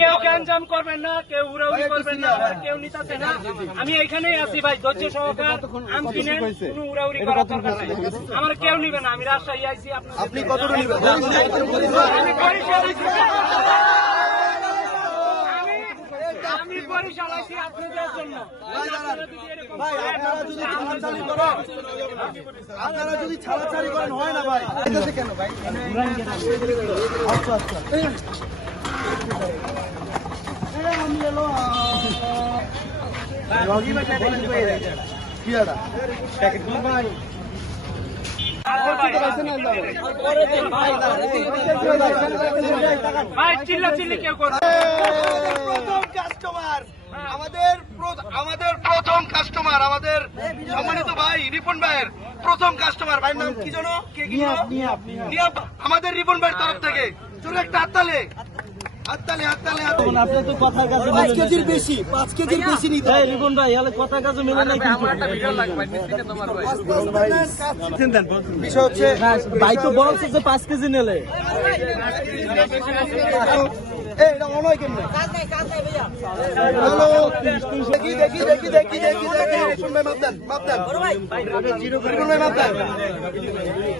কেউ গ্যাঞ্জাম করবেন না, কেউ উড়াউড়ি করবেন না, কেউ নিতেছে না। আমি এখানেই আছি ভাই, ধৈর্য সহকার আম কিনেন, কোনো উড়াউড়ি করার দরকার নাই। আমার কেউ নিবে না, আমি রাজশাহী আইছি। আপনি কতটুকু নিবেন? আমি বরিশাল আইছি আপনাদের জন্য। আপনারা যদি ছাড়াছাড়ি করেন হয় না ভাই। কেন ভাই? আচ্ছা আচ্ছা ভাই চিল্লা চিল্লি কেউ করবে। আমাদের প্রথম কাস্টমার, আমাদের সম্মানিত ভাই রিপন ভাইয়ের প্রথম কাস্টমার। ভাইয়ের নাম কি জানো? নিয়াব। আমাদের রিপন ভাইয়ের তরফ থেকে চলো একটা হাততালি। আপনি তো কথার কাছে 5 কেজির বেশি, 5 কেজির বেশি নিতে হবে রিপন ভাই। হলে কথার কাছে মেলে নাই কিন্তু আমার একটা ভিডিও লাগবে নিচে তোমার ভাই। বিষয় হচ্ছে ভাই তো বলছে যে 5 কেজি নেলে। এই এটা মনে হয় কেমনে? কাজ নাই ভাইয়া। হ্যালো দেখি রিপন ভাই মাপ দেন। বড় ভাই রিপন ভাই মাপ দেন।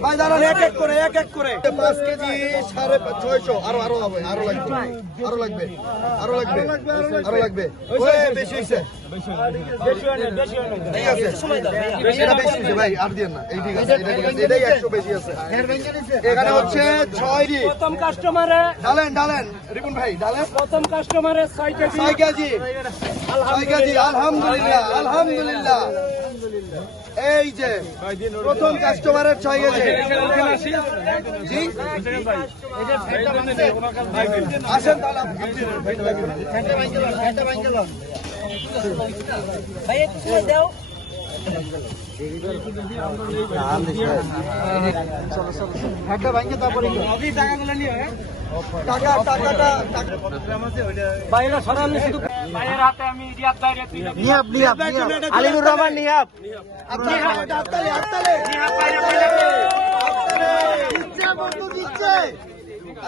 ভাই দাঁড়ান এক এক করে 5 কেজি 650 আরো হবে, আরো লাগবে। ওই বেশি হইছে। ঠিক আছে এটা বেশি হইছে ভাই, আর দিয়েন না। এই ঠিক আছে, এটাই 100 বেশি আছে। এখানে হচ্ছে 6 জি প্রথম কাস্টমারে ডালেন রিপন ভাই ডালেন। প্রথম কাস্টমারে 6 কেজি। আলহামদুলিল্লাহ। এই যে প্রথম কাস্টমারের 6 কেজি। জি আসেন তাহলে ভাই একটু সময় দাও। ভাইয়ের হাতে আমি রিয়াদ ভাইয়ের আলিনুর রহমান নিহাব।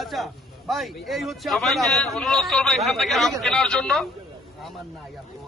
আচ্ছা ভাই এই হচ্ছে সবাইকে অনুরোধ করবো এখান থেকে আম কেনার জন্য। আমার নাই এখান থেকে